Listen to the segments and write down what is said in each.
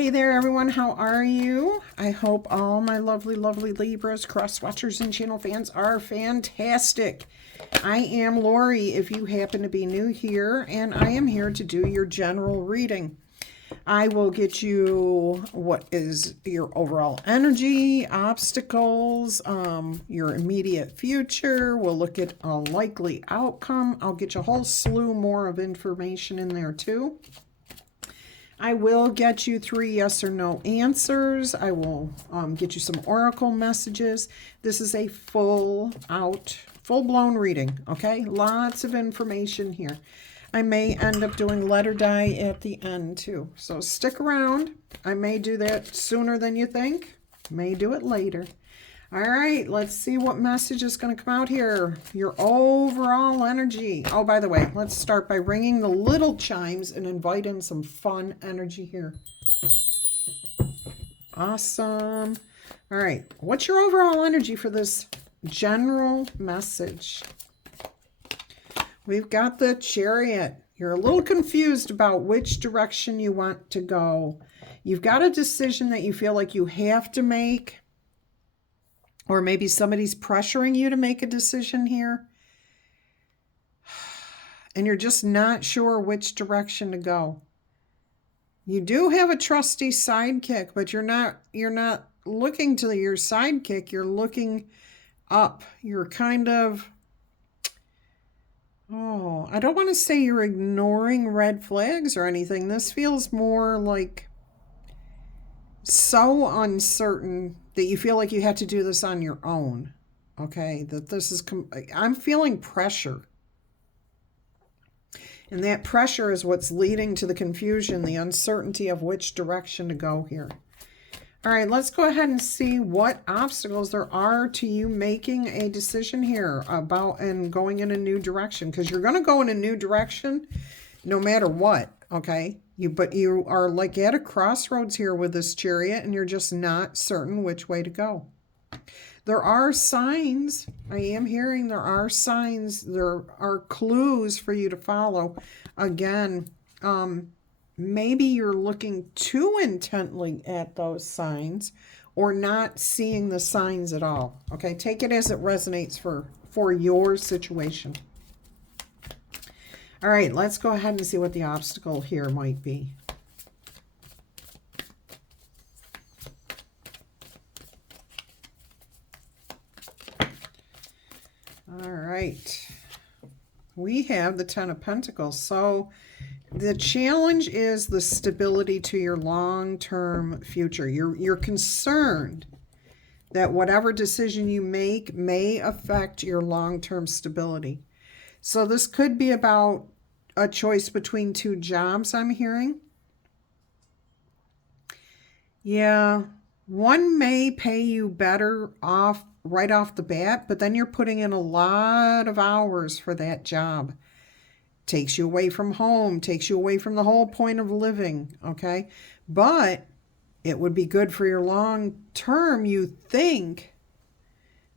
Hey there, everyone. How are you? I hope all my lovely, lovely Libras, cross watchers, and channel fans are fantastic. I am Laurie, if you happen to be new here, and I am here to do your general reading. I will get you what is your overall energy, obstacles, your immediate future. We'll look at a likely outcome. I'll get you a whole slew more of information in there too. I will get you 3 yes or no answers. I will get you some oracle messages. This is a full-blown reading, okay? Lots of information here. I may end up doing letter die at the end too. So stick around. I may do that sooner than you think. May do it later. All right, let's see what message is going to come out here. Your overall energy. Oh, by the way, let's start by ringing the little chimes and invite in some fun energy here. Awesome. All right, what's your overall energy for this general message? We've got the Chariot. You're a little confused about which direction you want to go. You've got a decision that you feel like you have to make. Or maybe somebody's pressuring you to make a decision here. And you're just not sure which direction to go. You do have a trusty sidekick, but you're not looking to your sidekick. You're looking up. You're kind of, I don't want to say you're ignoring red flags or anything. This feels more like so uncertain that you feel like you have to do this on your own. Okay, that this is, I'm feeling pressure. And that pressure is what's leading to the confusion, the uncertainty of which direction to go here. All right, let's go ahead and see what obstacles there are to you making a decision here about and going in a new direction. Because you're going to go in a new direction no matter what, okay? But you are like at a crossroads here with this Chariot, and you're just not certain which way to go. There are signs. I am hearing there are signs. There are clues for you to follow. Again, maybe you're looking too intently at those signs or not seeing the signs at all. Okay, take it as it resonates for your situation. All right, let's go ahead and see what the obstacle here might be. All right. We have the Ten of Pentacles. So the challenge is the stability to your long-term future. You're concerned that whatever decision you make may affect your long-term stability. So this could be about a choice between 2 jobs, I'm hearing. Yeah, one may pay you better off right off the bat, but then you're putting in a lot of hours for that job. Takes you away from home, takes you away from the whole point of living, okay? But it would be good for your long term, you think.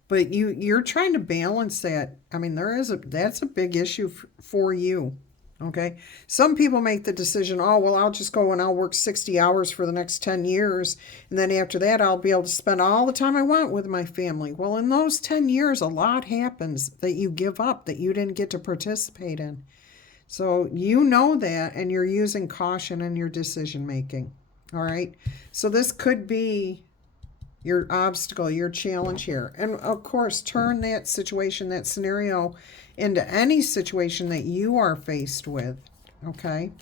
But you're trying to balance that. I mean, that's a big issue for you, okay? Some people make the decision, oh, well, I'll just go and I'll work 60 hours for the next 10 years. And then after that, I'll be able to spend all the time I want with my family. Well, in those 10 years, a lot happens that you give up, that you didn't get to participate in. So you know that, and you're using caution in your decision making, all right? So this could be your obstacle, your challenge here. And of course, turn that situation, that scenario into any situation that you are faced with, okay?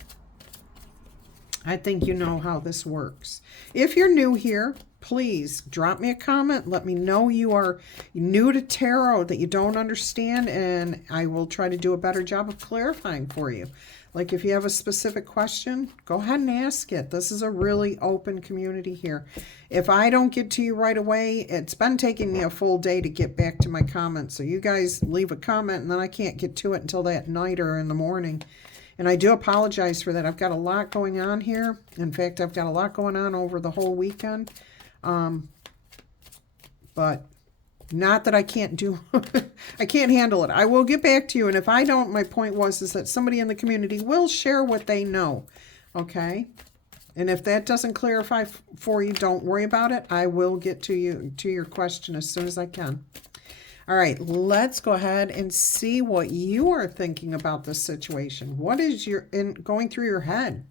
I think you know how this works. If you're new here, please drop me a comment. Let me know you are new to tarot, that you don't understand, and I will try to do a better job of clarifying for you. Like if you have a specific question, go ahead and ask it. This is a really open community here. If I don't get to you right away, it's been taking me a full day to get back to my comments. So you guys leave a comment and then I can't get to it until that night or in the morning. And I do apologize for that. I've got a lot going on here. In fact, I've got a lot going on over the whole weekend. But not that I can't do, I can't handle it. I will get back to you. And if I don't, my point is that somebody in the community will share what they know. Okay. And if that doesn't clarify for you, don't worry about it. I will get to your question as soon as I can. All right, let's go ahead and see what you are thinking about this situation. What is going through your head?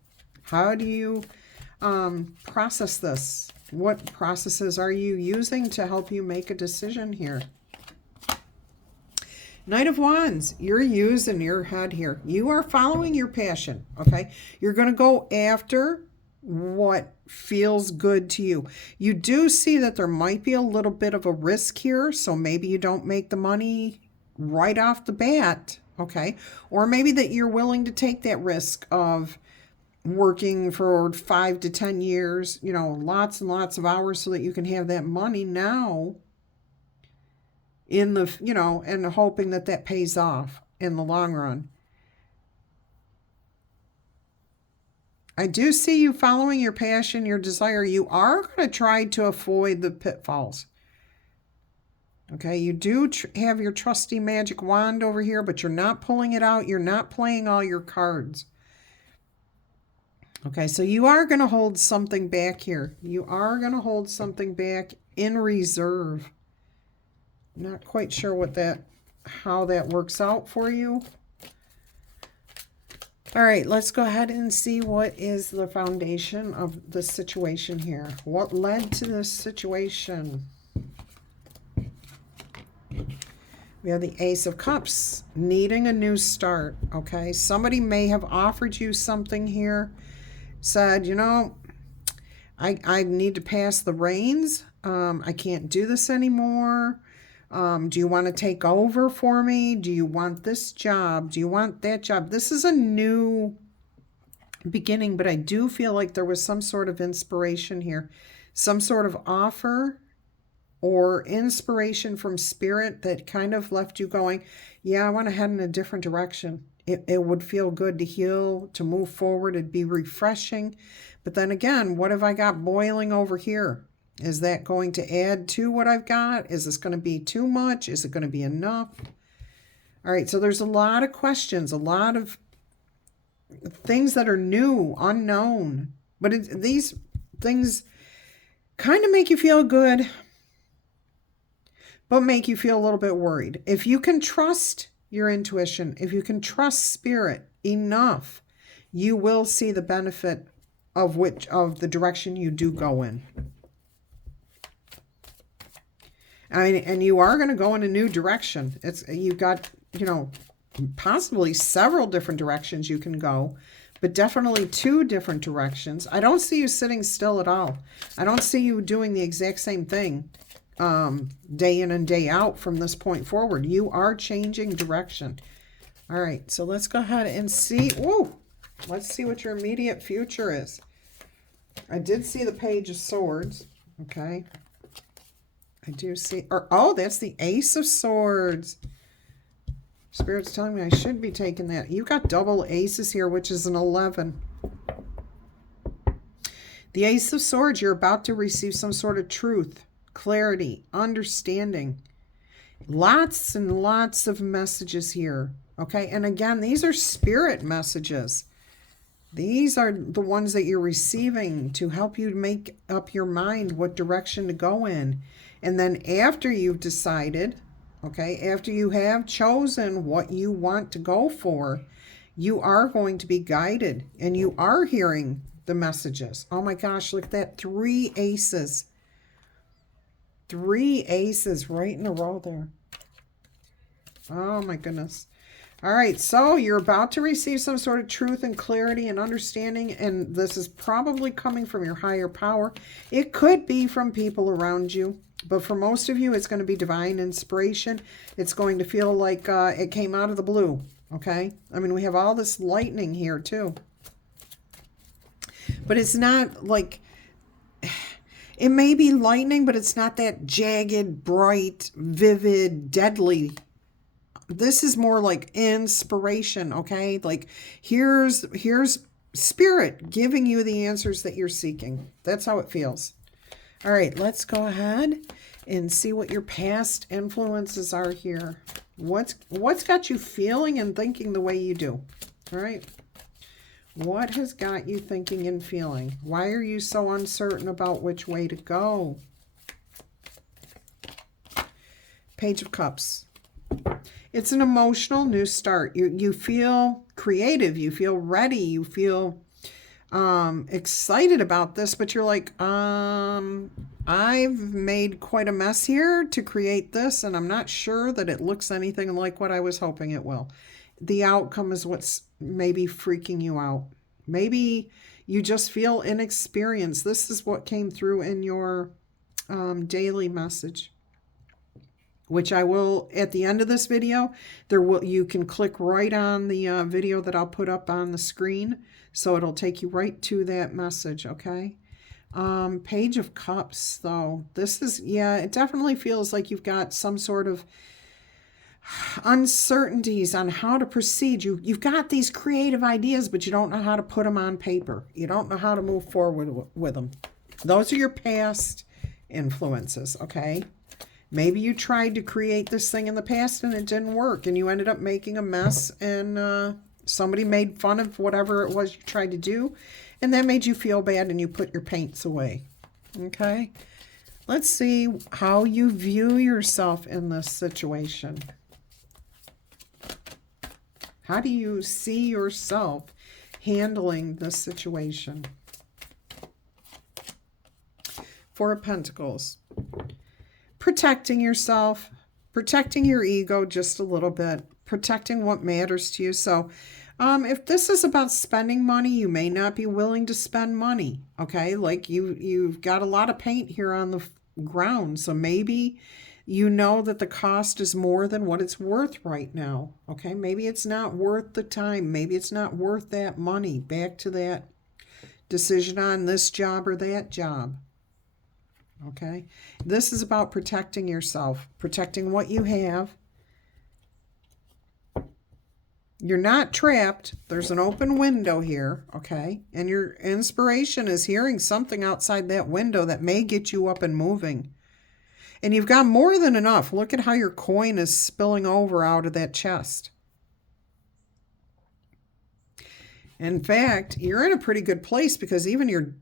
How do you process this? What processes are you using to help you make a decision here? Knight of Wands, you're using your head here. You are following your passion, okay? You're going to go after what feels good to you. You do see that there might be a little bit of a risk here, so maybe you don't make the money right off the bat, okay? Or maybe that you're willing to take that risk of working for 5 to 10 years, you know, lots and lots of hours so that you can have that money now in the, you know, and hoping that that pays off in the long run. I do see you following your passion, your desire. You are going to try to avoid the pitfalls. Okay, you do have your trusty magic wand over here, but you're not pulling it out. You're not playing all your cards. Okay, so you are going to hold something back here. You are going to hold something back in reserve. Not quite sure how that works out for you. All right, let's go ahead and see what is the foundation of the situation here. What led to this situation? We have the Ace of Cups, needing a new start, okay? Somebody may have offered you something here, said, you know, I need to pass the reins. I can't do this anymore. Do you want to take over for me? Do you want this job? Do you want that job? This is a new beginning, but I do feel like there was some sort of inspiration here, some sort of offer or inspiration from spirit that kind of left you going, yeah, I want to head in a different direction. It would feel good to heal, to move forward. It'd be refreshing. But then again, what have I got boiling over here? Is that going to add to what I've got? Is this going to be too much? Is it going to be enough? All right, so there's a lot of questions, a lot of things that are new, unknown. But these things kind of make you feel good, but make you feel a little bit worried. If you can trust your intuition, if you can trust spirit enough, you will see the benefit of the direction you do go in. I mean, and you are going to go in a new direction. You've got, you know, possibly several different directions you can go, but definitely 2 different directions. I don't see you sitting still at all. I don't see you doing the exact same thing day in and day out from this point forward. You are changing direction. All right, so let's go ahead and see. Whoa, let's see what your immediate future is. I did see the Page of Swords. Okay. I do see, oh, that's the Ace of Swords. Spirit's telling me I should be taking that. You've got double aces here, which is an 11. The Ace of Swords, you're about to receive some sort of truth, clarity, understanding. Lots and lots of messages here. Okay, and again, these are spirit messages. These are the ones that you're receiving to help you make up your mind what direction to go in. And then after you've decided, okay, after you have chosen what you want to go for, you are going to be guided and you are hearing the messages. Oh my gosh, look at that. 3 aces. 3 aces right in a row there. Oh my goodness. All right, so you're about to receive some sort of truth and clarity and understanding, and this is probably coming from your higher power. It could be from people around you, but for most of you, it's going to be divine inspiration. It's going to feel like it came out of the blue, okay? I mean, we have all this lightning here, too. But it's not like... It may be lightning, but it's not that jagged, bright, vivid, deadly. This is more like inspiration, okay? Like here's spirit giving you the answers that you're seeking. That's how it feels. All right, let's go ahead and see what your past influences are here. What's got you feeling and thinking the way you do? All right. What has got you thinking and feeling? Why are you so uncertain about which way to go? Page of Cups. It's an emotional new start. You feel creative. You feel ready. You feel excited about this, but you're like, I've made quite a mess here to create this, and I'm not sure that it looks anything like what I was hoping it will. The outcome is what's maybe freaking you out. Maybe you just feel inexperienced. This is what came through in your daily message, which I will, at the end of this video, you can click right on the video that I'll put up on the screen. So it'll take you right to that message, okay? Page of Cups, though. This is, yeah, it definitely feels like you've got some sort of uncertainties on how to proceed. You've got these creative ideas, but you don't know how to put them on paper. You don't know how to move forward with them. Those are your past influences, okay? Maybe you tried to create this thing in the past and it didn't work, and you ended up making a mess, and somebody made fun of whatever it was you tried to do, and that made you feel bad, and you put your paints away. Okay? Let's see how you view yourself in this situation. How do you see yourself handling this situation? Four of Pentacles. Protecting yourself, protecting your ego just a little bit, protecting what matters to you. So if this is about spending money, you may not be willing to spend money, okay? Like you've got a lot of paint here on the ground, so maybe you know that the cost is more than what it's worth right now, okay? Maybe it's not worth the time. Maybe it's not worth that money. Back to that decision on this job or that job. Okay, this is about protecting yourself, protecting what you have. You're not trapped. There's an open window here, okay? And your inspiration is hearing something outside that window that may get you up and moving. And you've got more than enough. Look at how your coin is spilling over out of that chest. In fact, you're in a pretty good place because even your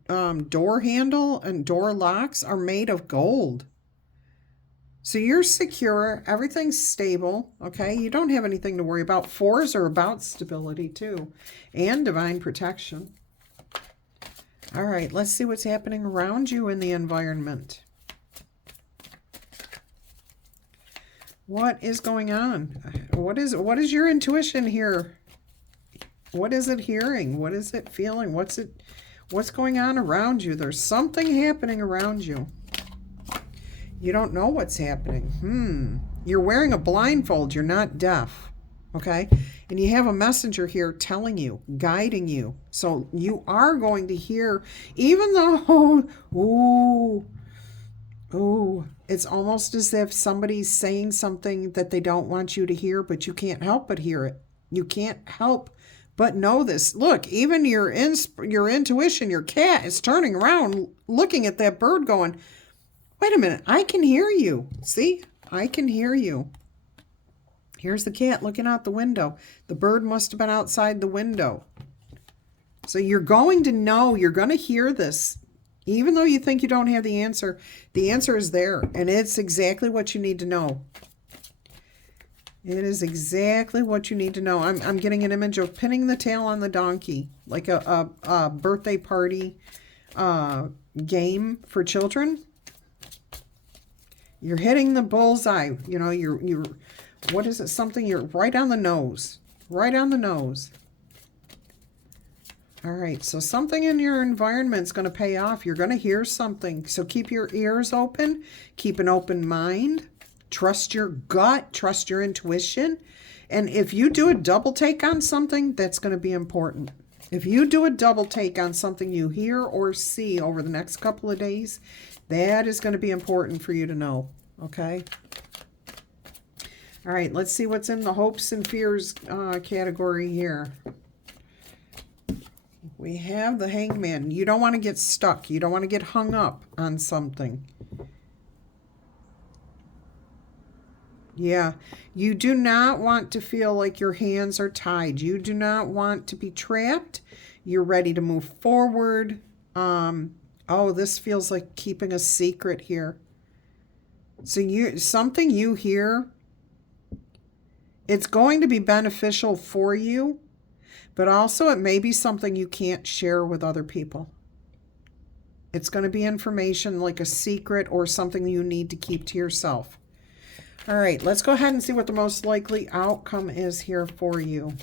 door handle and door locks are made of gold. So you're secure. Everything's stable, okay? You don't have anything to worry about. Fours are about stability too, and divine protection. All right, let's see what's happening around you in the environment. What is going on? What is your intuition here? What is it hearing? What is it feeling? What's going on around you? There's something happening around you. You don't know what's happening. You're wearing a blindfold. You're not deaf. Okay? And you have a messenger here telling you, guiding you. So you are going to hear, even though, it's almost as if somebody's saying something that they don't want you to hear, but you can't help but hear it. You can't help but know this. Look, even your intuition, your cat is turning around, looking at that bird going, wait a minute, I can hear you. See, I can hear you. Here's the cat looking out the window. The bird must have been outside the window. So you're going to know, you're going to hear this. Even though you think you don't have the answer is there. And it's exactly what you need to know. It is exactly what you need to know. I'm getting an image of pinning the tail on the donkey, like a birthday party game for children. You're hitting the bullseye. You know, you're what is it? Something you're right on the nose. Right on the nose. All right, so something in your environment is going to pay off. You're going to hear something. So keep your ears open. Keep an open mind. Trust your gut, trust your intuition. And if you do a double take on something, that's going to be important. If you do a double take on something you hear or see over the next couple of days, that is going to be important for you to know, okay? All right, let's see what's in the hopes and fears category here. We have the Hangman. You don't want to get stuck. You don't want to get hung up on something. Yeah, you do not want to feel like your hands are tied. You do not want to be trapped. You're ready to move forward. Oh, this feels like keeping a secret here. So something you hear, it's going to be beneficial for you, but also it may be something you can't share with other people. It's going to be information like a secret or something you need to keep to yourself. All right, let's go ahead and see what the most likely outcome is here for you.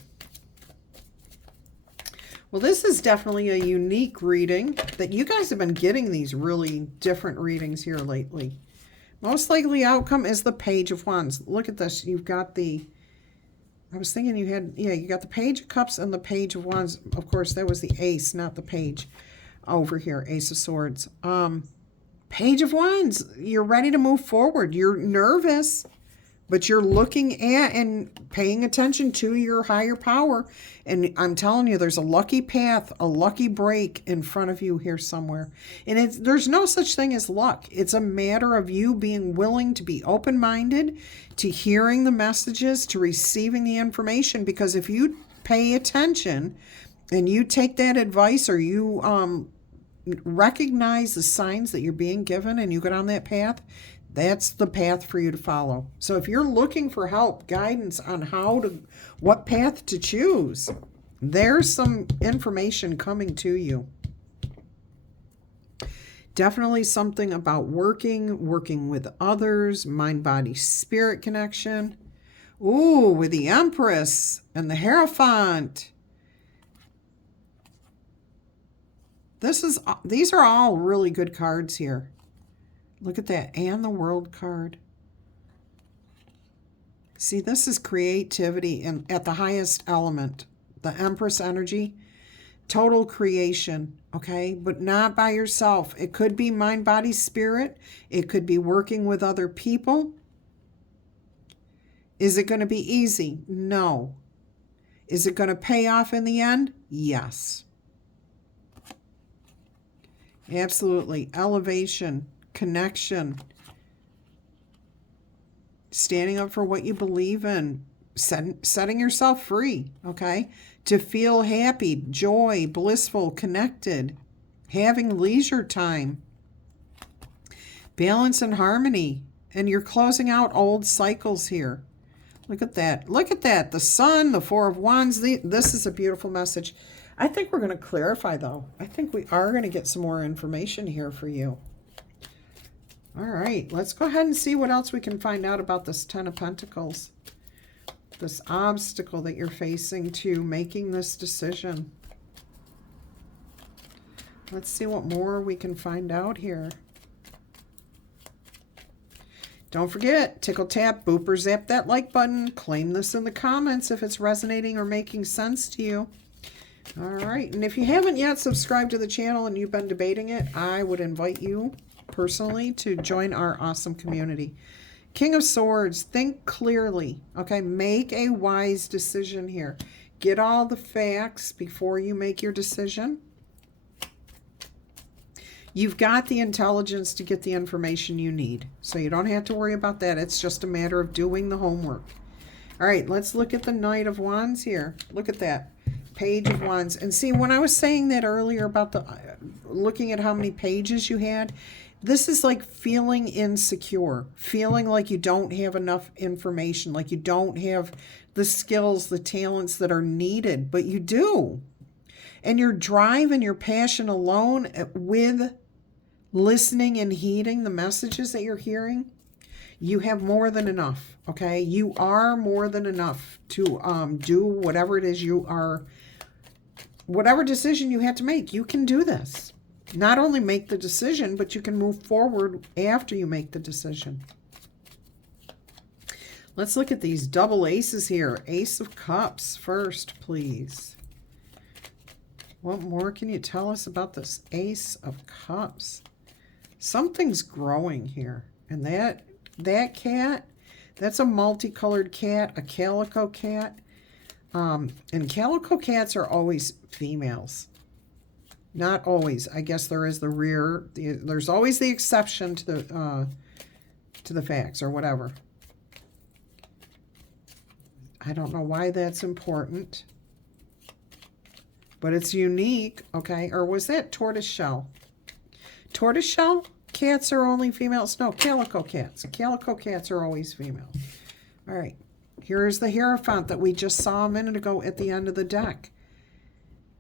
Well, this is definitely a unique reading that you guys have been getting these really different readings here lately. Most likely outcome is the Page of Wands. Look at this. You've got the, I was thinking you had, yeah, you got the Page of Cups and the Page of Wands. Of course, that was the Ace, not the Page over here, Ace of Swords. Page of Wands, you're ready to move forward. You're nervous, but you're looking at and paying attention to your higher power. And I'm telling you, there's a lucky path, a lucky break in front of you here somewhere. And there's no such thing as luck. It's a matter of you being willing to be open-minded, to hearing the messages, to receiving the information. Because if you pay attention and you take that advice, or you recognize the signs that you're being given and you get on that path, that's the path for you to follow. So if you're looking for help, guidance on what path to choose, there's some information coming to you. Definitely something about working with others, mind, body, spirit connection. Ooh, with the Empress and the Hierophant. These are all really good cards here. Look at that. And the World card. See, this is creativity at the highest element. The Empress energy. Total creation. Okay? But not by yourself. It could be mind, body, spirit. It could be working with other people. Is it going to be easy? No. Is it going to pay off in the end? Yes. Absolutely. Elevation. Connection, standing up for what you believe in, setting yourself free, okay? To feel happy, joy, blissful, connected, having leisure time, balance and harmony, and you're closing out old cycles here. Look at that. Look at that. The Sun, the Four of Wands. This is a beautiful message. I think we're going to clarify, though. I think we are going to get some more information here for you. All right, let's go ahead and see what else we can find out about this Ten of Pentacles. This obstacle that you're facing to making this decision. Let's see what more we can find out here. Don't forget, tickle, tap, boop, or zap that like button. Claim this in the comments if it's resonating or making sense to you. All right, and if you haven't yet subscribed to the channel and you've been debating it, I would invite you personally to join our awesome community. King of Swords, think clearly, okay? Make a wise decision here. Get all the facts before you make your decision. You've got the intelligence to get the information you need, so you don't have to worry about that. It's just a matter of doing the homework. All right, let's look at the Knight of Wands here. Look at that. Page of Wands. And see, when I was saying that earlier about looking at how many pages you had, this is like feeling insecure, feeling like you don't have enough information, like you don't have the skills, the talents that are needed, but you do. And your drive and your passion alone with listening and heeding the messages that you're hearing, you have more than enough, okay? You are more than enough to do whatever it is whatever decision you had to make. You can do this. Not only make the decision, but you can move forward after you make the decision. Let's look at these double aces here. Ace of Cups first, please. What more can you tell us about this Ace of Cups? Something's growing here. And that cat, that's a multicolored cat, a calico cat. And calico cats are always females. Not always. I guess there is there's always the exception to the facts or whatever. I don't know why that's important. but it's unique, okay? Or was that tortoiseshell? Tortoiseshell cats are only females? No, calico cats. Calico cats are always female. All right. Here's the Hierophant that we just saw a minute ago at the end of the deck.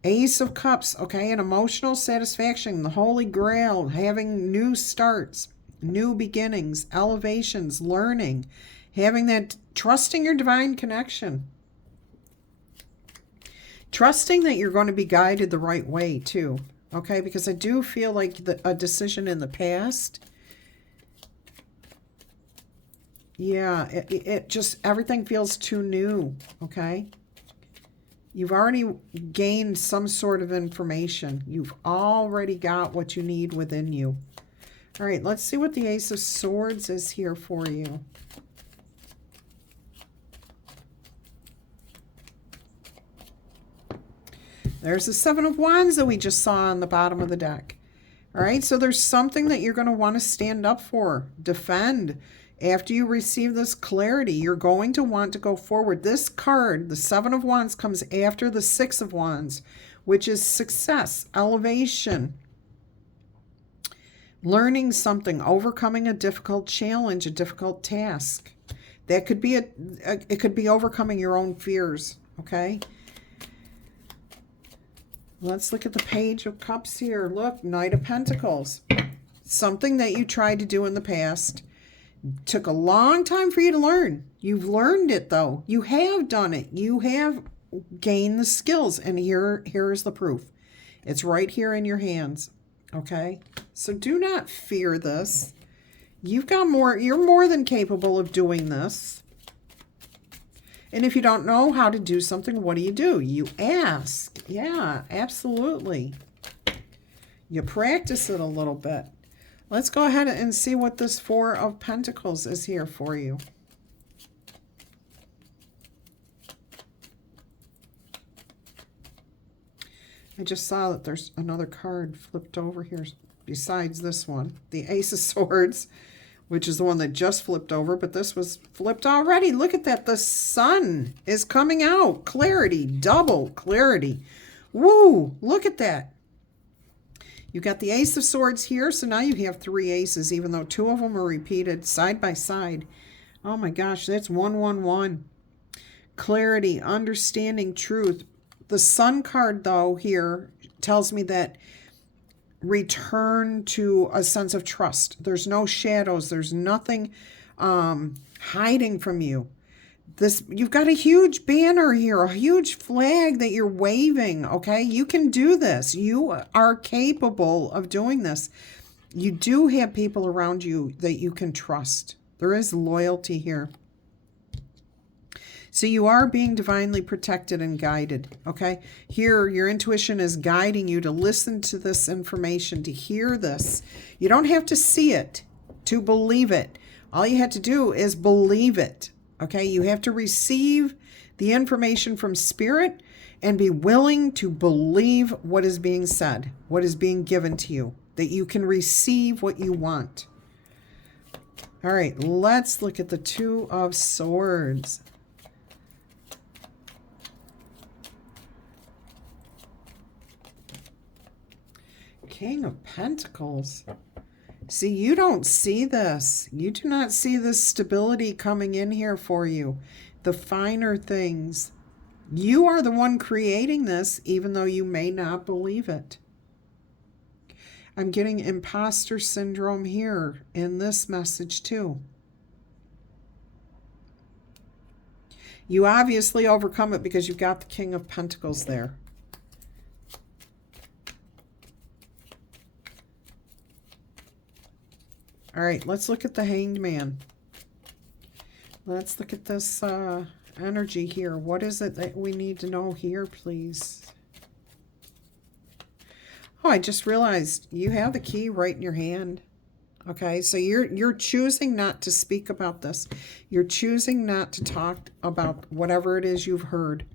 Ace of Cups, okay? An emotional satisfaction, the Holy Grail, having new starts, new beginnings, elevations, learning, having that, trusting your divine connection. Trusting that you're going to be guided the right way, too. Okay, because I do feel like a decision in the past. Yeah, it just, everything feels too new, okay? You've already gained some sort of information. You've already got what you need within you. All right, let's see what the Ace of Swords is here for you. There's the Seven of Wands that we just saw on the bottom of the deck. All right, so there's something that you're going to want to stand up for, defend. After you receive this clarity, you're going to want to go forward. This card, the Seven of Wands, comes after the Six of Wands, which is success, elevation, learning something, overcoming a difficult challenge, a difficult task. That could be it could be overcoming your own fears, okay? Let's look at the Page of Cups here. Look, Knight of Pentacles. Something that you tried to do in the past. Took a long time for you to learn. You've learned it, though. You have done it. You have gained the skills. And here is the proof. It's right here in your hands. Okay? So do not fear this. You've got more. You're more than capable of doing this. And if you don't know how to do something, what do? You ask. Yeah, absolutely. You practice it a little bit. Let's go ahead and see what this Four of Pentacles is here for you. I just saw that there's another card flipped over here besides this one. The Ace of Swords, which is the one that just flipped over, but this was flipped already. Look at that. The sun is coming out. Clarity, double clarity. Woo, look at that. You got the Ace of Swords here, so now you have three aces, even though two of them are repeated side by side. Oh my gosh, that's 111. Clarity, understanding, truth. The Sun card, though, here tells me that return to a sense of trust. There's no shadows. There's nothing hiding from you. You've got a huge banner here, a huge flag that you're waving, okay? You can do this. You are capable of doing this. You do have people around you that you can trust. There is loyalty here. So you are being divinely protected and guided, okay? Here, your intuition is guiding you to listen to this information, to hear this. You don't have to see it to believe it. All you have to do is believe it, okay? You have to receive the information from Spirit and be willing to believe what is being said, what is being given to you, that you can receive what you want. All right, let's look at the Two of Swords. King of Pentacles. See, you don't see this. You do not see this stability coming in here for you. The finer things. You are the one creating this, even though you may not believe it. I'm getting imposter syndrome here in this message too. You obviously overcome it because you've got the King of Pentacles there. All right, let's look at the Hanged Man. Let's look at this energy here. What is it that we need to know here, please? Oh, I just realized you have the key right in your hand. Okay, so you're choosing not to speak about this. You're choosing not to talk about whatever it is you've heard.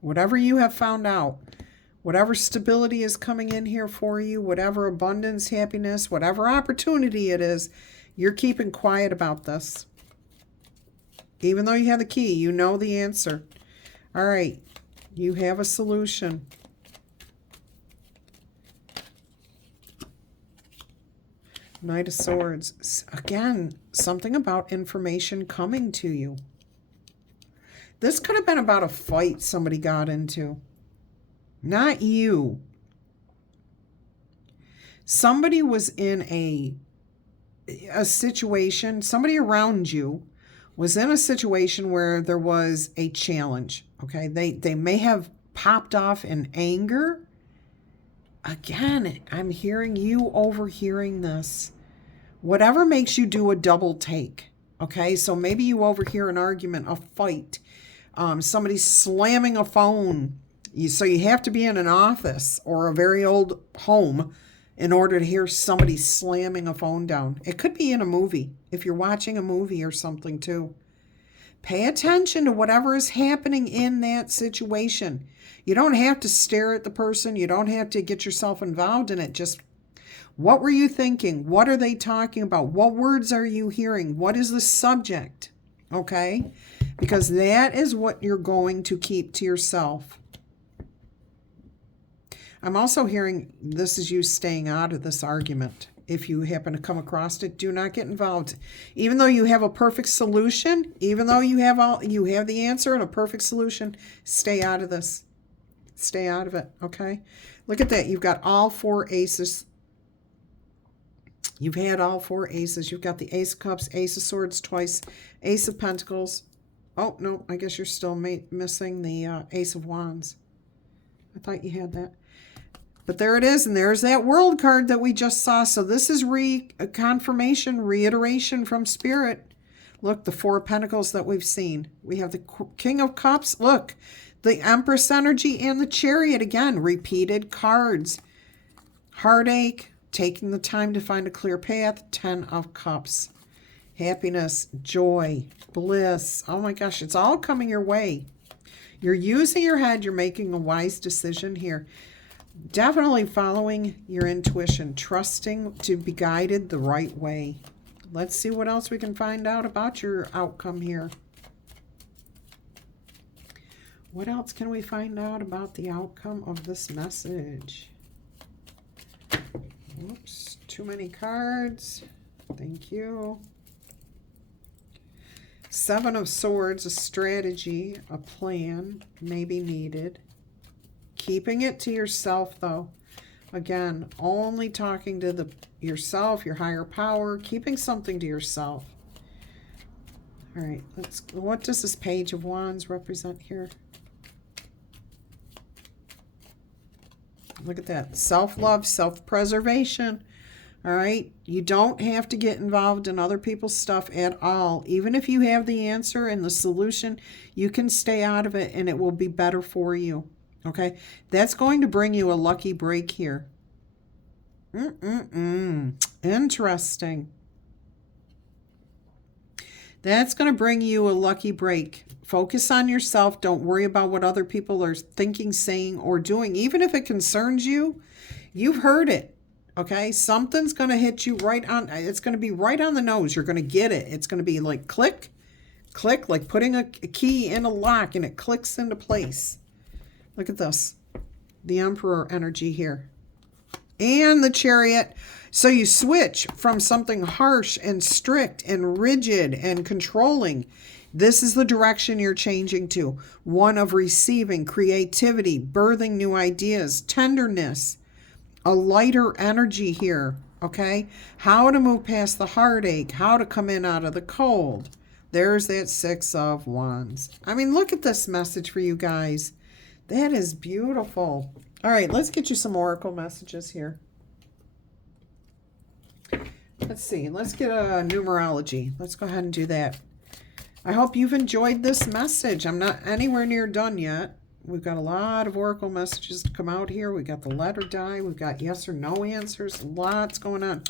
Whatever you have found out. Whatever stability is coming in here for you, whatever abundance, happiness, whatever opportunity it is, you're keeping quiet about this. Even though you have the key, you know the answer. All right, you have a solution. Knight of Swords. Again, something about information coming to you. This could have been about a fight somebody got into. Not you. Somebody was in a situation, somebody around you was in a situation where there was a challenge. Okay, they may have popped off in anger. Again, I'm hearing you overhearing this. Whatever makes you do a double take. Okay, so maybe you overhear an argument, a fight, somebody slamming a phone. So you have to be in an office or a very old home in order to hear somebody slamming a phone down. It could be in a movie, if you're watching a movie or something too. Pay attention to whatever is happening in that situation. You don't have to stare at the person. You don't have to get yourself involved in it. Just, what were you thinking? What are they talking about? What words are you hearing? What is the subject? Okay? Because that is what you're going to keep to yourself. I'm also hearing this is you staying out of this argument. If you happen to come across it, do not get involved. Even though you have a perfect solution, even though you have the answer and a perfect solution, stay out of this. Stay out of it, okay? Look at that. You've got all four aces. You've had all four aces. You've got the Ace of Cups, Ace of Swords twice, Ace of Pentacles. Oh, no, I guess you're still missing the Ace of Wands. I thought you had that. But there it is, and there's that World card that we just saw. So this is confirmation, reiteration from Spirit. Look, the Four of Pentacles that we've seen. We have the King of Cups. Look, the Empress energy and the Chariot again. Repeated cards. Heartache, taking the time to find a clear path. 10 of Cups. Happiness, joy, bliss. Oh my gosh, it's all coming your way. You're using your head. You're making a wise decision here. Definitely following your intuition, trusting to be guided the right way. Let's see what else we can find out about your outcome here. What else can we find out about the outcome of this message? Whoops, too many cards. Thank you. Seven of Swords, a strategy, a plan may be needed. Keeping it to yourself, though. Again, only talking to yourself, your higher power, keeping something to yourself. All right, what does this Page of Wands represent here? Look at that. Self-love, self-preservation. All right, you don't have to get involved in other people's stuff at all. Even if you have the answer and the solution, you can stay out of it and it will be better for you. Okay, that's going to bring you a lucky break here. Interesting. That's going to bring you a lucky break. Focus on yourself. Don't worry about what other people are thinking, saying, or doing. Even if it concerns you, you've heard it. Okay, something's going to hit you right on. It's going to be right on the nose. You're going to get it. It's going to be like click, click, like putting a key in a lock and it clicks into place. Look at this. The Emperor energy here. And the Chariot. So you switch from something harsh and strict and rigid and controlling. This is the direction you're changing to. One of receiving, creativity, birthing new ideas, tenderness, a lighter energy here. Okay? How to move past the heartache. How to come in out of the cold. There's that Six of Wands. I mean, look at this message for you guys. That is beautiful. All right, let's get you some oracle messages here. Let's see. Let's get a numerology. Let's go ahead and do that. I hope you've enjoyed this message. I'm not anywhere near done yet. We've got a lot of oracle messages to come out here. We got the letter die. We've got yes or no answers. Lots going on.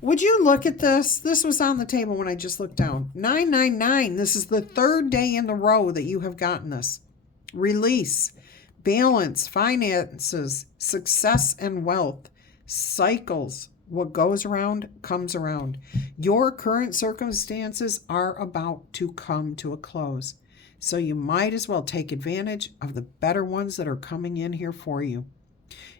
Would you look at this? This was on the table when I just looked down. 999. This is the third day in the row that you have gotten this. Release, balance, finances, success and wealth, cycles. What goes around comes around. Your current circumstances are about to come to a close. So you might as well take advantage of the better ones that are coming in here for you.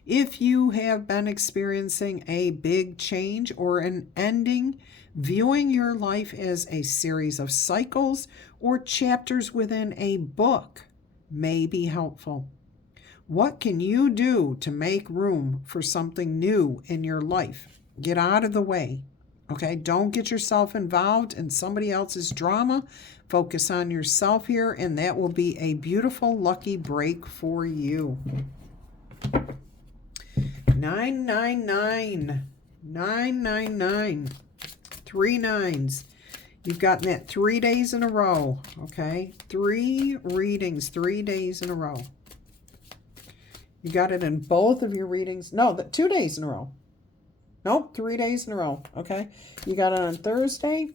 If you have been experiencing a big change or an ending, viewing your life as a series of cycles or chapters within a book may be helpful. What can you do to make room for something new in your life? Get out of the way. Okay, don't get yourself involved in somebody else's drama. Focus on yourself here, and that will be a beautiful, lucky break for you. 999. 999. 3 nines. You've gotten that 3 days in a row. Okay, 3 readings, 3 days in a row. You got it in both of your readings. No, 2 days in a row. Nope, 3 days in a row. Okay. You got it on Thursday,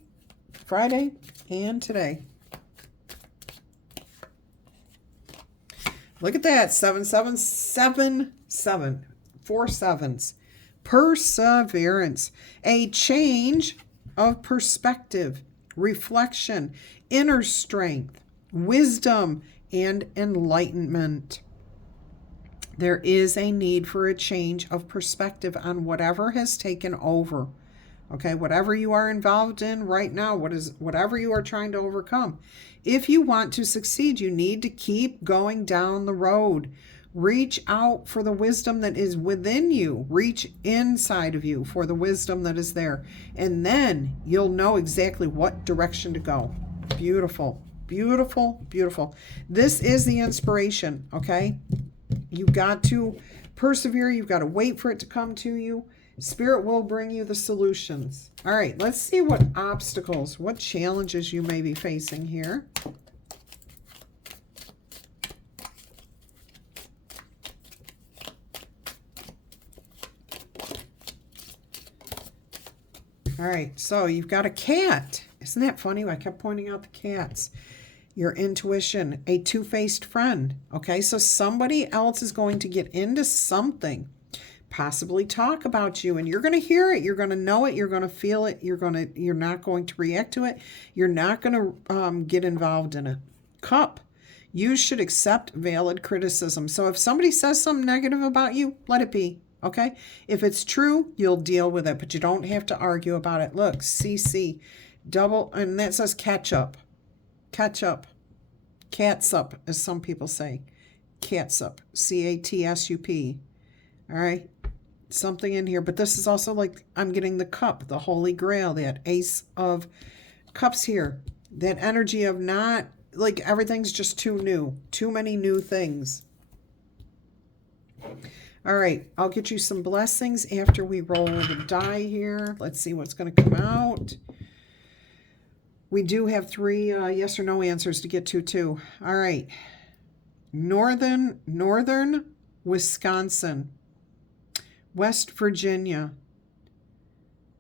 Friday, and today. Look at that. 7777. 4 sevens. Perseverance. A change of perspective, reflection, inner strength, wisdom, and enlightenment. There is a need for a change of perspective on whatever has taken over. Okay, whatever you are involved in right now, whatever you are trying to overcome. If you want to succeed, you need to keep going down the road. Reach out for the wisdom that is within you. Reach inside of you for the wisdom that is there. And then you'll know exactly what direction to go. Beautiful, beautiful, beautiful. This is the inspiration, okay? You've got to persevere. You've got to wait for it to come to you. Spirit will bring you the solutions. All right, let's see what obstacles, what challenges you may be facing here. All right, so you've got a cat. Isn't that funny? I kept pointing out the cats. Your intuition, a two-faced friend. Okay, so somebody else is going to get into something, possibly talk about you, and you're going to hear it. You're going to know it. You're going to feel it. You're not going to react to it. You're not going to get involved in it. Cup. You should accept valid criticism. So if somebody says something negative about you, let it be. Okay? If it's true, you'll deal with it, but you don't have to argue about it. Look, CC, double, and that says catch up. Catch up. Cats up, as some people say. Cats up. CATSUP. All right? Something in here. But this is also like I'm getting the cup, the Holy Grail, that Ace of Cups here. That energy of not, like everything's just too new. Too many new things. All right. I'll get you some blessings after we roll the die here. Let's see what's going to come out. We do have 3 yes or no answers to get to, too. All right. Northern Wisconsin, West Virginia,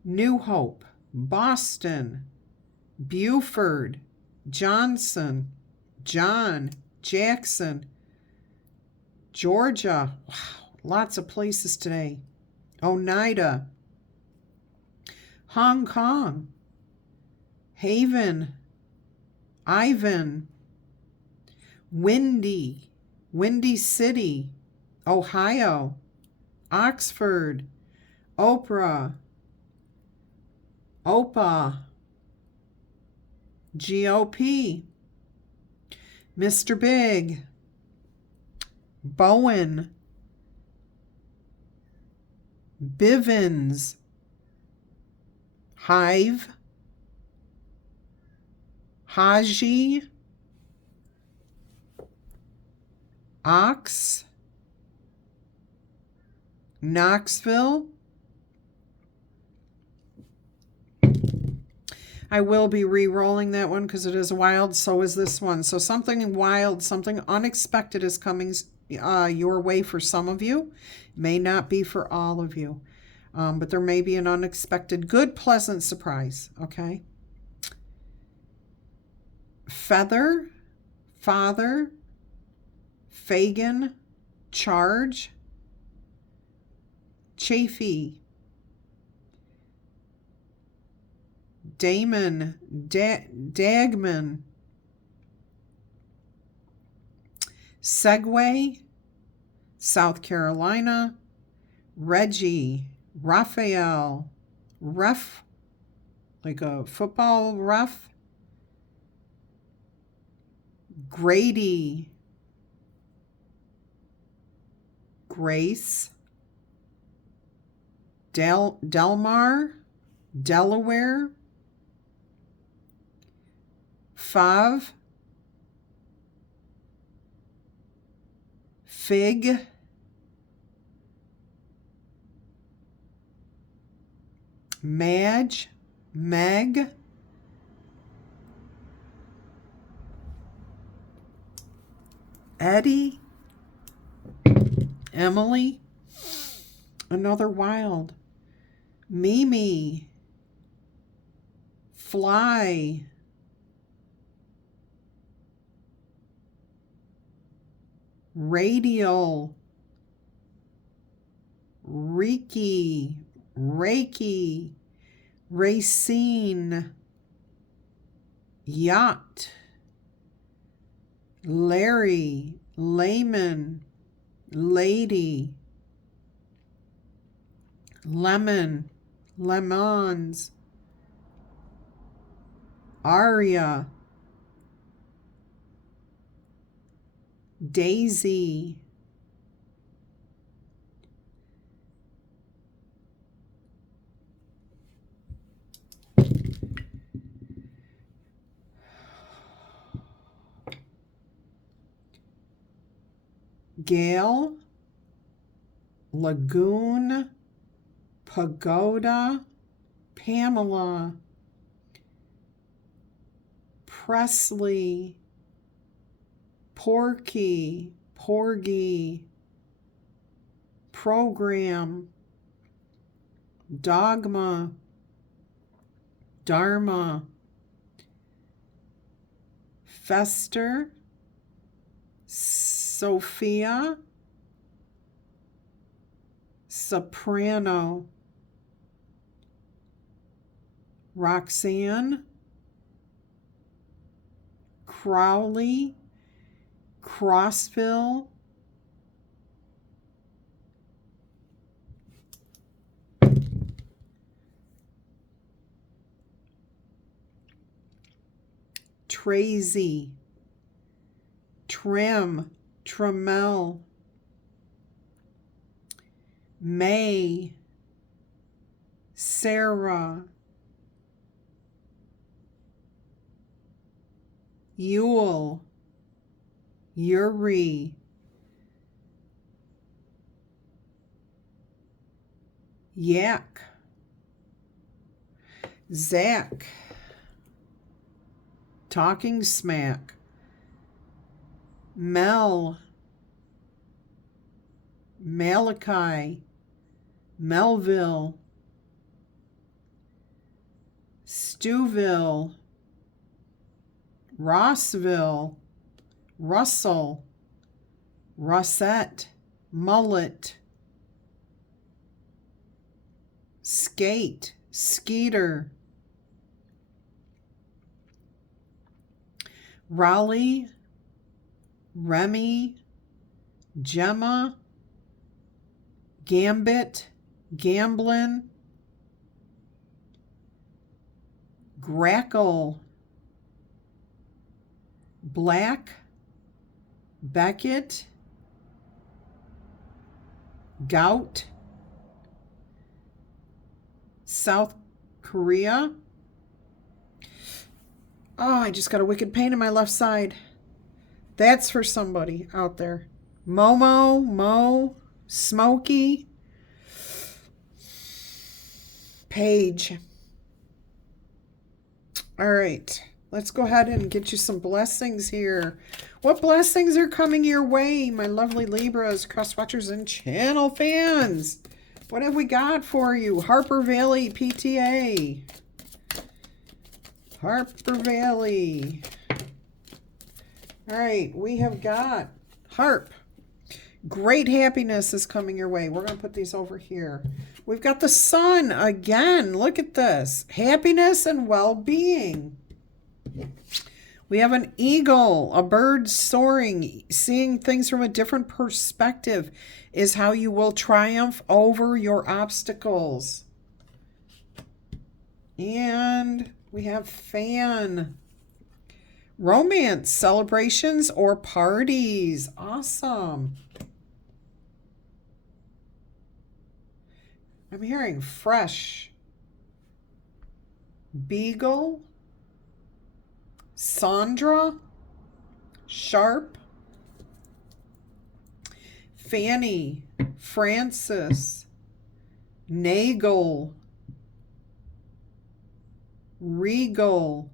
New Hope, Boston, Beaufort, Johnson, John, Jackson, Georgia. Wow, lots of places today. Oneida, Hong Kong, Haven, Ivan, Windy City, Ohio, Oxford, Oprah, Opa, GOP, Mr. Big, Bowen, Bivens, Hive, Haji, Ox, Knoxville. I will be re-rolling that one because it is wild. So is this one. So something wild, something unexpected is coming your way for some of you. May not be for all of you. But there may be an unexpected, good, pleasant surprise. Okay. Feather, Father, Fagin, Charge, Chafee, Damon, Dagman, Segway, South Carolina, Reggie, Raphael, ref, like a football ref, Grady, Grace, Delmar, Delaware, Fav, Fig, Madge, Meg, Eddie, Emily, another wild, Mimi, Fly, Radial, Reiki, Racine, Yacht, Larry, Layman, Lady, Lemon, Lemons, Aria, Daisy, Gail, Lagoon, Pagoda, Pamela, Presley, Porgy, Program, Dogma, Dharma, Fester, Sophia, Soprano, Roxanne, Crowley, Crossville, Tracy, Trim, Trammell, May, Sarah, Yule, Yuri, Yak, Zach, Talking Smack, Mel, Malachi, Melville, Stewville, Rossville, Russell, Rossette, Mullet, Skate, Skeeter, Raleigh, Remy, Gemma, Gambit, Gamblin, Grackle, Black, Beckett, Gout, South Korea. Oh, I just got a wicked pain in my left side. That's for somebody out there. Mo, Smokey, Paige. All right, let's go ahead and get you some blessings here. What blessings are coming your way, my lovely Libras, cross watchers, and channel fans? What have we got for you? Harper Valley PTA. Harper Valley. All right, we have got Harp. Great happiness is coming your way. We're going to put these over here. We've got the Sun again. Look at this. Happiness and well-being. We have an eagle, a bird soaring. Seeing things from a different perspective is how you will triumph over your obstacles. And we have fan. Romance, celebrations, or parties. Awesome. I'm hearing fresh. Beagle. Sandra. Sharp. Fanny. Francis. Nagel. Regal.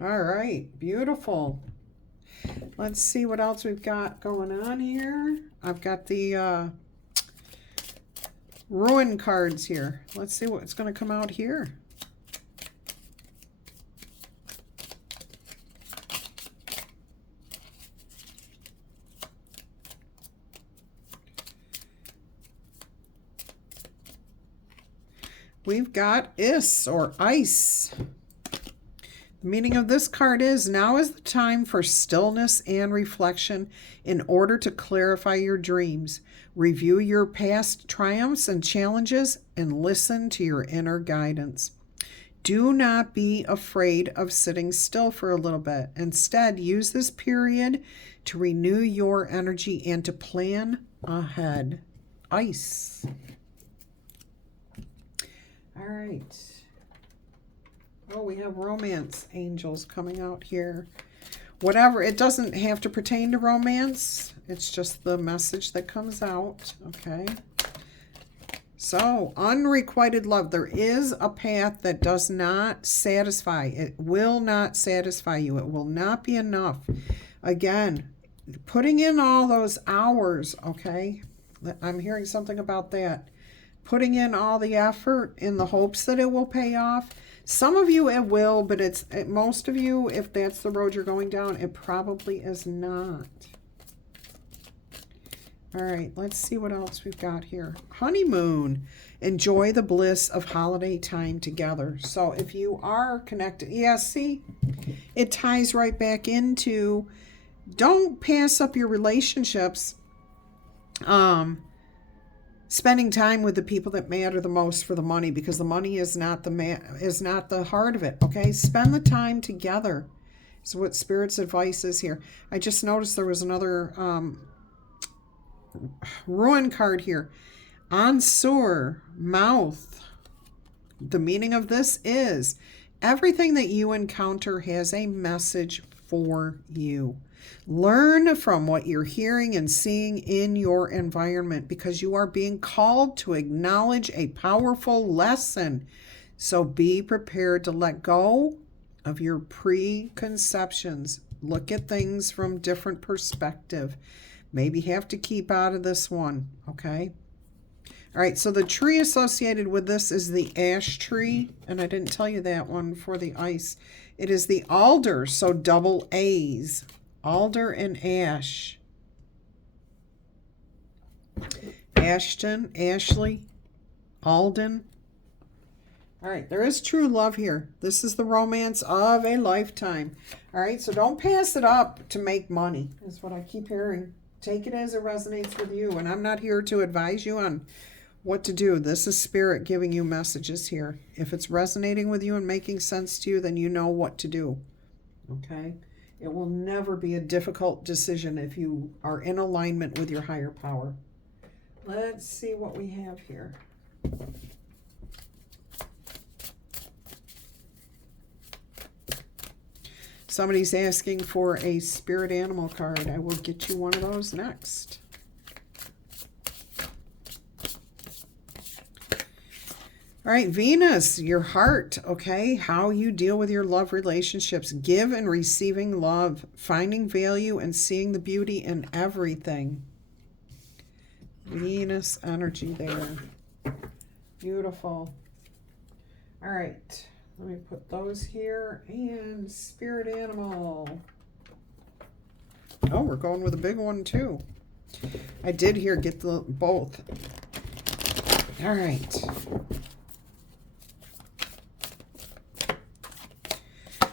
All right, beautiful. Let's see what else we've got going on here. I've got the Rune cards here. Let's see what's going to come out here. We've got Is or Ice. The meaning of this card is, now is the time for stillness and reflection in order to clarify your dreams. Review your past triumphs and challenges and listen to your inner guidance. Do not be afraid of sitting still for a little bit. Instead, use this period to renew your energy and to plan ahead. Ice. All right. Oh, we have romance angels coming out here. Whatever, it doesn't have to pertain to romance. It's just the message that comes out. Okay. So, unrequited love. There is a path that does not satisfy. It will not satisfy you. It will not be enough. Again, putting in all those hours, okay? I'm hearing something about that. Putting in all the effort in the hopes that it will pay off. Some of you it will, but most of you, if that's the road you're going down, it probably is not. All right, let's see what else we've got here. Honeymoon. Enjoy the bliss of holiday time together. So if you are connected, yeah, see, it ties right back into, don't pass up your relationships. Spending time with the people that matter the most for the money, because the money is not the heart of it. Okay, spend the time together. Is what Spirit's advice is here. I just noticed there was another Rune card here. Ansur, mouth. The meaning of this is, everything that you encounter has a message for you. Learn from what you're hearing and seeing in your environment, because you are being called to acknowledge a powerful lesson. So be prepared to let go of your preconceptions. Look at things from different perspective. Maybe have to keep out of this one, okay? All right, so the tree associated with this is the ash tree, and I didn't tell you that one for the ice. It is the alder, so double A's. Alder and ash. Ashton, Ashley, Alden. All right, there is true love here. This is the romance of a lifetime. All right, so don't pass it up to make money, is what I keep hearing. Take it as it resonates with you, and I'm not here to advise you on what to do. This is Spirit giving you messages here. If it's resonating with you and making sense to you, then you know what to do, okay? It will never be a difficult decision if you are in alignment with your higher power. Let's see what we have here. Somebody's asking for a spirit animal card. I will get you one of those next. All right, Venus, your heart, okay? How you deal with your love relationships. Give and receiving love. Finding value and seeing the beauty in everything. Venus energy there. Beautiful. All right, let me put those here. And spirit animal. Oh, we're going with a big one too. I did here get the both. All right.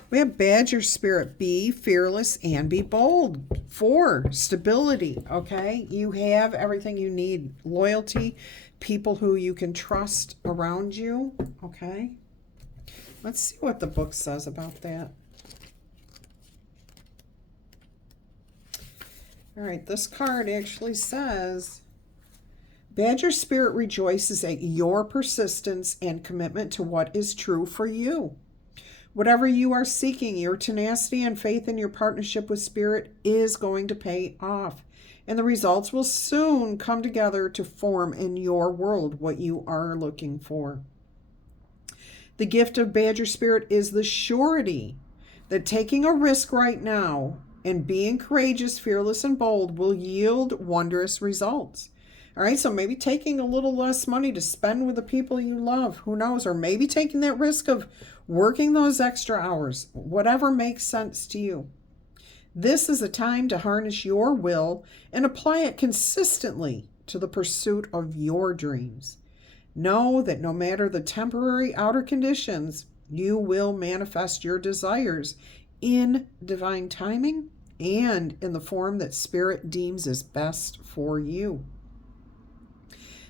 We have Badger Spirit. Be fearless and be bold. 4, stability. Okay. You have everything you need. Loyalty, people who you can trust around you. Okay. Let's see what the book says about that. All right. This card actually says, Badger Spirit rejoices at your persistence and commitment to what is true for you. Whatever you are seeking, your tenacity and faith in your partnership with Spirit is going to pay off. And the results will soon come together to form in your world what you are looking for. The gift of Badger Spirit is the surety that taking a risk right now and being courageous, fearless, and bold will yield wondrous results. All right, so maybe taking a little less money to spend with the people you love, who knows, or maybe taking that risk of working those extra hours, whatever makes sense to you. This is a time to harness your will and apply it consistently to the pursuit of your dreams. Know that no matter the temporary outer conditions, you will manifest your desires in divine timing and in the form that Spirit deems is best for you.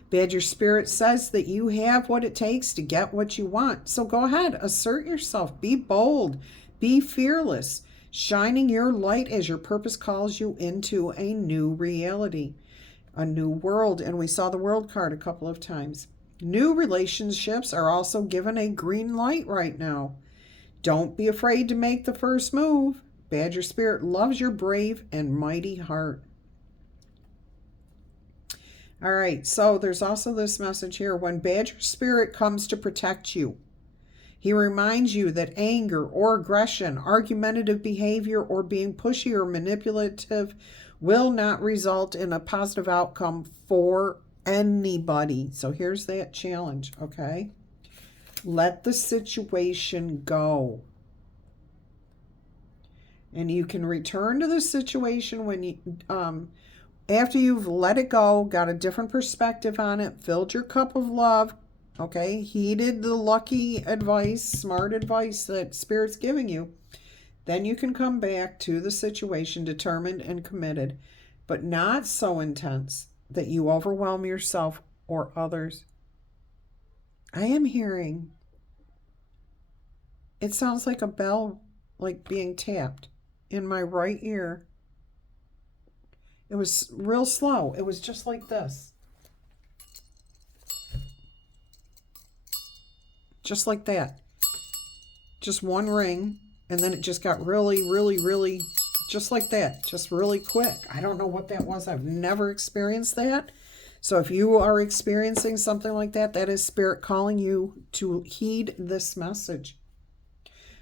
Badger Spirit says that you have what it takes to get what you want. So go ahead, assert yourself, be bold, be fearless, shining your light as your purpose calls you into a new reality, a new world. And we saw the world card a couple of times. New relationships are also given a green light right now. Don't be afraid to make the first move. Badger Spirit loves your brave and mighty heart. All right, so there's also this message here. When Badger Spirit comes to protect you, he reminds you that anger or aggression, argumentative behavior, or being pushy or manipulative will not result in a positive outcome for anybody. So here's that challenge, okay? Let the situation go. And you can return to the situation when you... after you've let it go, got a different perspective on it, filled your cup of love, okay, heeded the lucky advice, smart advice that Spirit's giving you, then you can come back to the situation determined and committed, but not so intense that you overwhelm yourself or others. I am hearing, it sounds like a bell, like being tapped in my right ear. It was real slow. It was just like this. Just like that. Just one ring. And then it just got really, really, really, just like that. Just really quick. I don't know what that was. I've never experienced that. So if you are experiencing something like that, that is Spirit calling you to heed this message.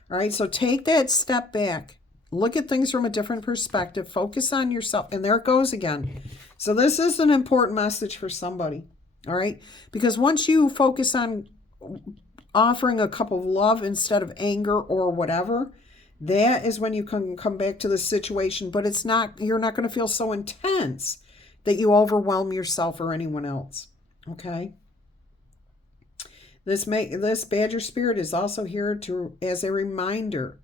All right, so take that step back. Look at things from a different perspective. Focus on yourself. And there it goes again. So this is an important message for somebody. All right? Because once you focus on offering a cup of love instead of anger or whatever, that is when you can come back to the situation. But it's not, you're not going to feel so intense that you overwhelm yourself or anyone else. Okay? This Badger Spirit is also here as a reminder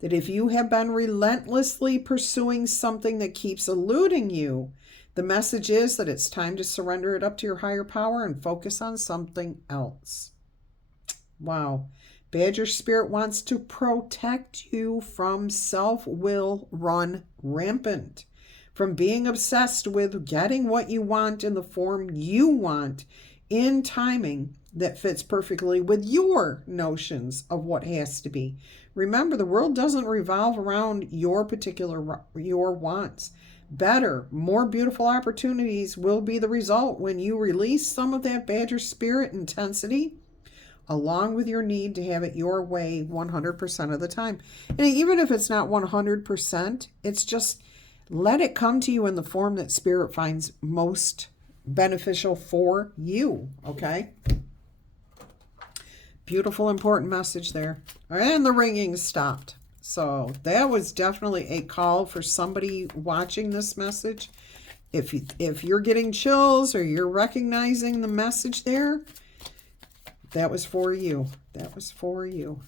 that if you have been relentlessly pursuing something that keeps eluding you, the message is that it's time to surrender it up to your higher power and focus on something else. Wow. Badger Spirit wants to protect you from self-will run rampant, from being obsessed with getting what you want in the form you want in timing that fits perfectly with your notions of what has to be. Remember, the world doesn't revolve around your wants. Better, more beautiful opportunities will be the result when you release some of that Badger Spirit intensity, along with your need to have it your way 100% of the time. And even if it's not 100%, it's just let it come to you in the form that Spirit finds most beneficial for you, okay? Beautiful, important message there. And the ringing stopped. So that was definitely a call for somebody watching this message. If you're getting chills or you're recognizing the message there, that was for you. That was for you.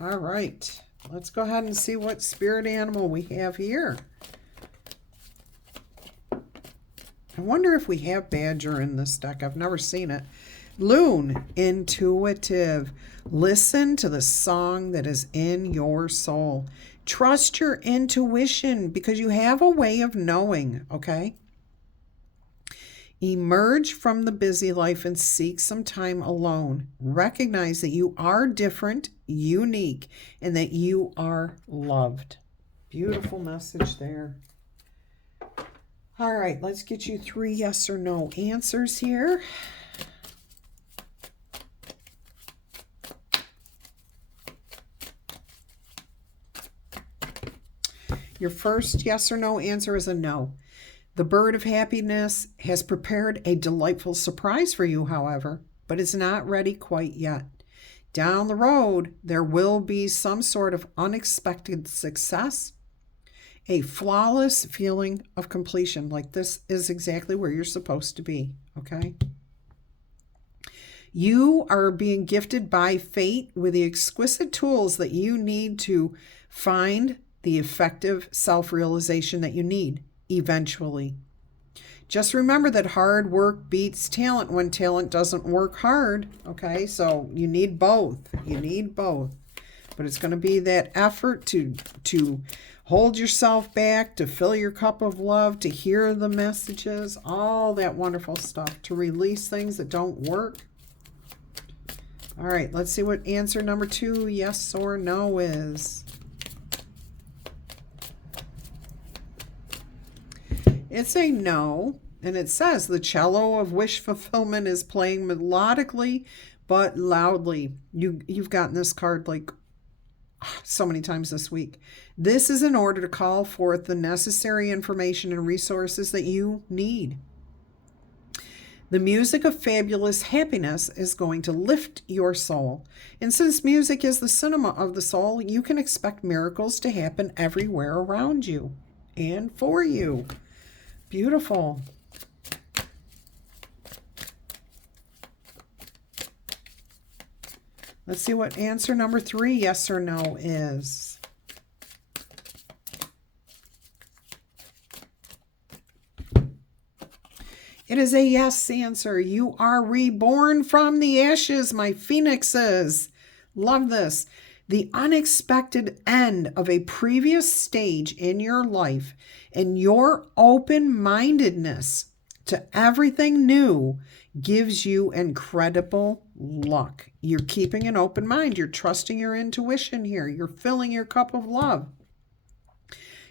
All right. Let's go ahead and see what spirit animal we have here. I wonder if we have Badger in this deck. I've never seen it. Rune, intuitive. Listen to the song that is in your soul. Trust your intuition because you have a way of knowing, okay? Emerge from the busy life and seek some time alone. Recognize that you are different, unique, and that you are loved. Beautiful message there. All right, let's get you 3 yes or no answers here. Your first yes or no answer is a no. The bird of happiness has prepared a delightful surprise for you, however, but it's not ready quite yet. Down the road, there will be some sort of unexpected success, a flawless feeling of completion, like this is exactly where you're supposed to be, okay? You are being gifted by fate with the exquisite tools that you need to find the effective self-realization that you need eventually. Just remember that hard work beats talent when talent doesn't work hard, okay? So you need both. You need both. But it's going to be that effort to hold yourself back, to fill your cup of love, to hear the messages, all that wonderful stuff, to release things that don't work. All right, let's see what answer number 2, yes or no, is. It's a no, and it says the cello of wish fulfillment is playing melodically but loudly. You've gotten this card like so many times this week. This is in order to call forth the necessary information and resources that you need. The music of fabulous happiness is going to lift your soul. And since music is the cinema of the soul, you can expect miracles to happen everywhere around you and for you. Beautiful. Let's see what answer number 3, yes or no, is. It is a yes answer. You are reborn from the ashes, my phoenixes. Love this. The unexpected end of a previous stage in your life and your open-mindedness to everything new gives you incredible luck. You're keeping an open mind. You're trusting your intuition here. You're filling your cup of love.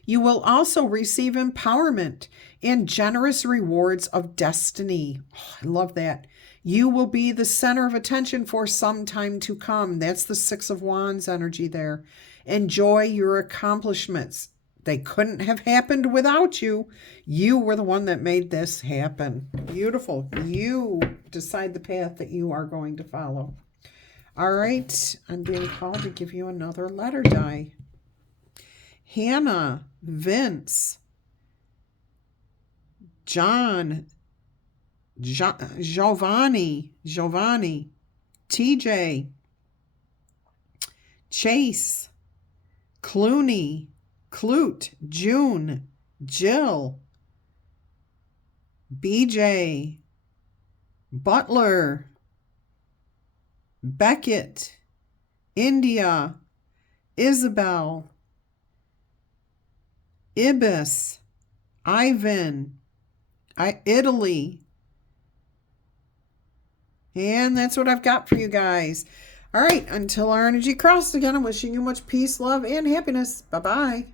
You will also receive empowerment and generous rewards of destiny. Oh, I love that. You will be the center of attention for some time to come. That's the 6 of Wands energy there. Enjoy your accomplishments. They couldn't have happened without you. You were the one that made this happen. Beautiful. You decide the path that you are going to follow. All right. I'm being called to give you another letter die. Hannah, Vince, John, Giovanni, TJ, Chase, Clooney, Clute, June, Jill, BJ, Butler, Beckett, India, Isabel, Ibis, Ivan, Italy. And that's what I've got for you guys. All right, until our energy crossed again, I'm wishing you much peace, love, and happiness. Bye-bye.